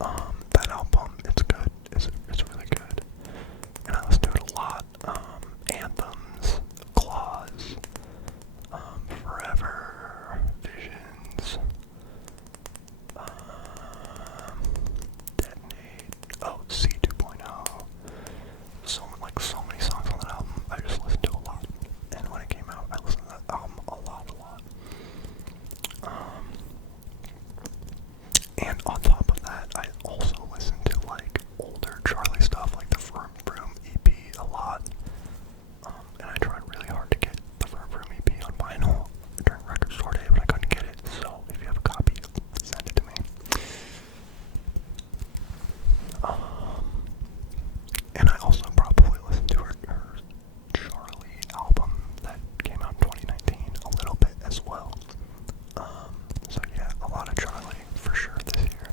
That album, it's good. It's really good. And I listen to it a lot. Anthems, Claws, Forever, Visions, Detonate, C 2.0. So many songs on that album I just listened to a lot. And when it came out, I listened to that album a lot. And on top of that, I also listened to like older Charlie stuff, like the Vroom Vroom EP a lot. And I tried really hard to get the Vroom Vroom EP on vinyl during record store day, but I couldn't get it. So if you have a copy, send it to me. And I also probably listened to her Charli album that came out in 2019 a little bit as well. So yeah, a lot of Charli for sure this year.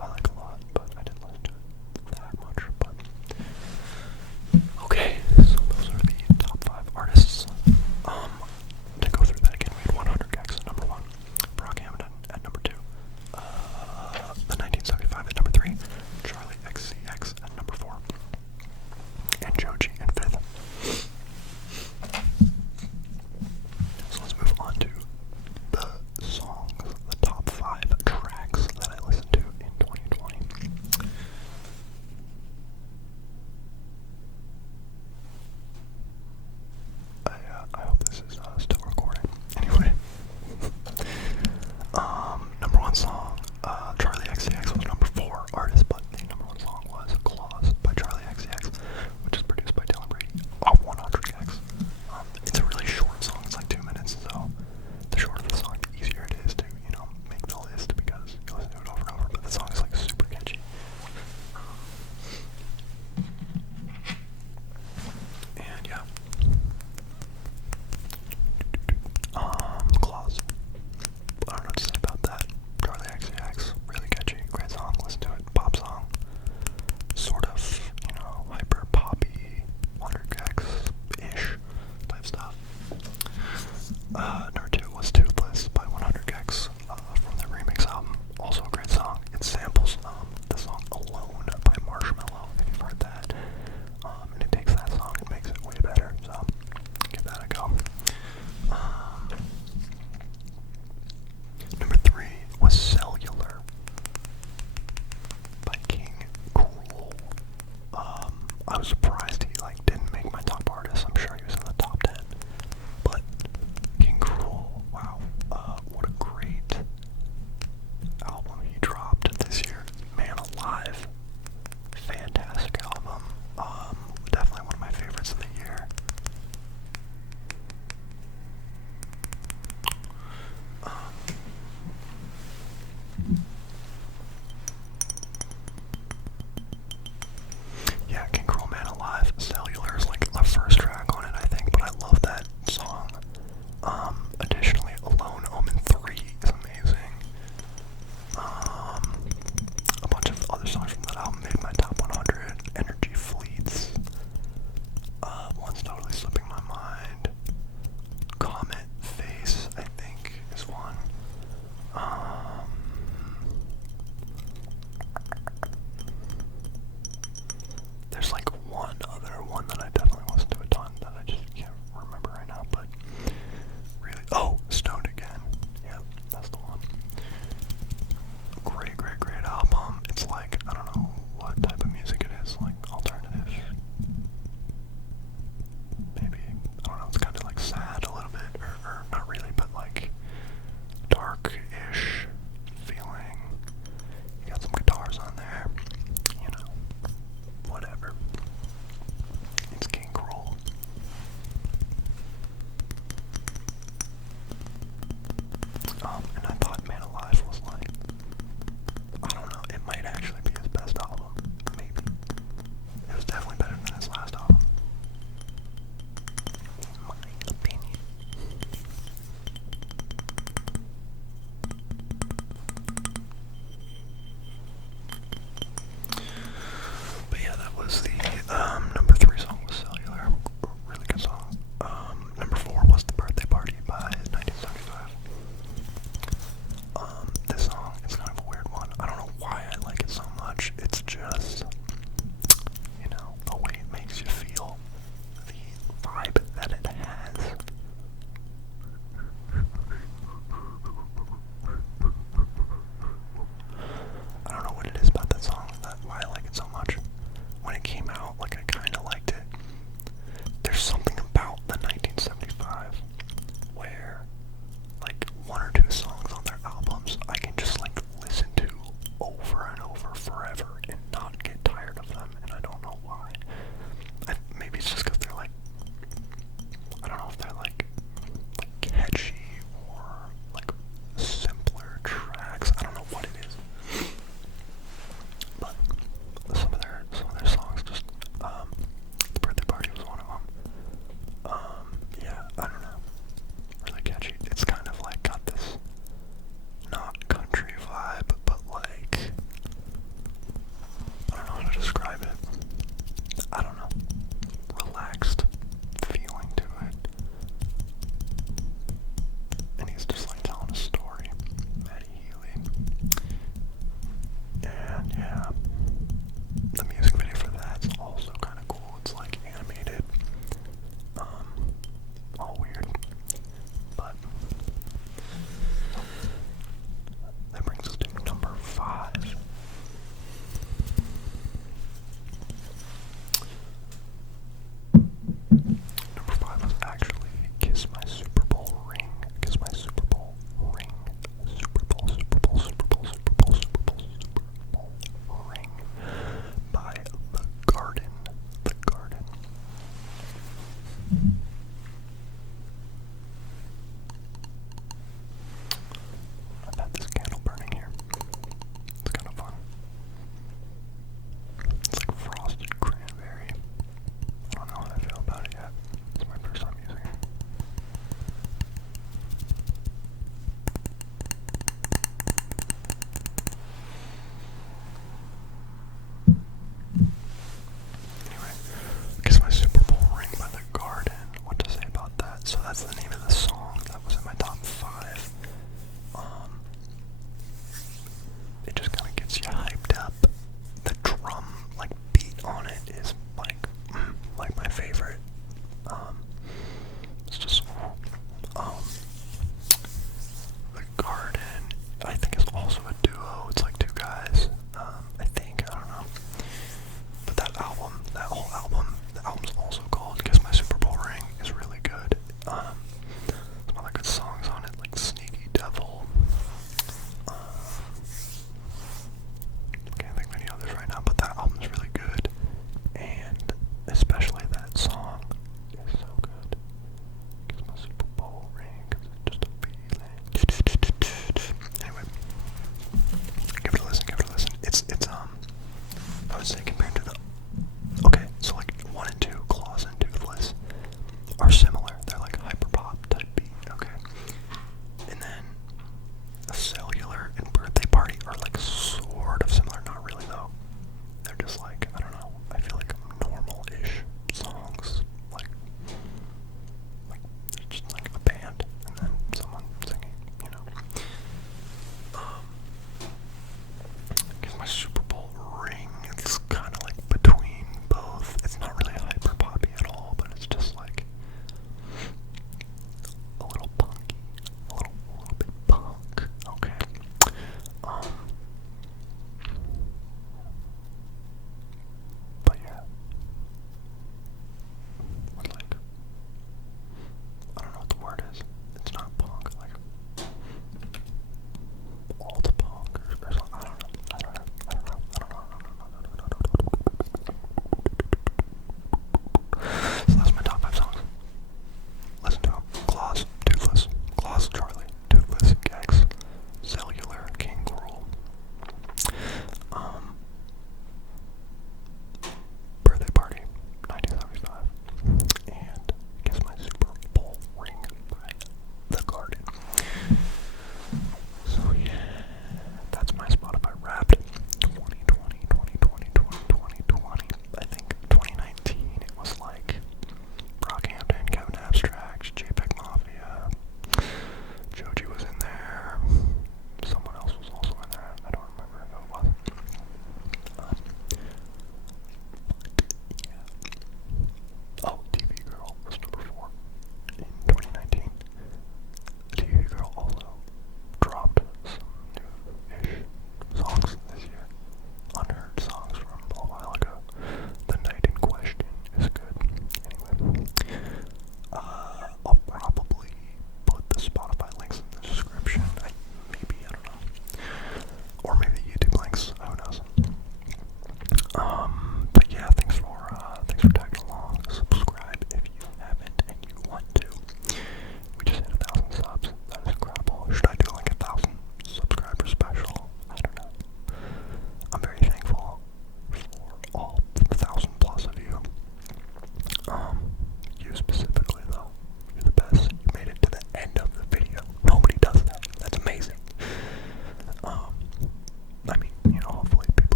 I like a lot, but I didn't listen to it that much. But okay, so those are the top 5 artists. To go through that again, we had 100 gecs at number 1, Brockhampton at number 2, the 1975 at number 3, Charli XCX at number 4, and Joji in 5th. So let's move on to the songs, the top 5 tracks that I listened to in 2020. I hope this is still recording. Anyway, number 1 song, Charli XCX was number 4 artist, but the number 1 song was Claws by Charli XCX, which is produced by Dylan Brady, off 100 gecs. It's a really short song, it's like 2 minutes, so the shorter the song, the easier it is to, make the list because you listen to it over and over, but the song is like super catchy. And yeah. Claws. I don't know what to say about that. Charli XCX, really catchy, great song, listen to it, pop song. Sort of, hyper poppy, 100 gecs-ish type stuff. Number 2 was Toothless by 100 gecs from their remix album. Also a great song. It samples the song Alone by Marshmello, if you've heard that. And it takes that song and makes it way better, so give that a go. Number 3 was Cellular by King Cruel. I was surprised he didn't make my top artist. I'm sure he was in the top 10. But King Cruel, wow, what a great album he dropped this year. Man Alive, fantastic album. Definitely one of my favorites of the year. Yeah, King Cruel, Man Alive, Cellular is like the first track on it, I think, but I love that song. Additionally, Alone, Omen 3 is amazing. A bunch of other songs from that album made my top 100. Energy Fleets. One's totally slipping my mind. Comet Face, I think, is one. There's one other one that I definitely listen to a ton that I just can't remember right now, but really, Stoned Again. Yeah, that's the one. Great album. It's like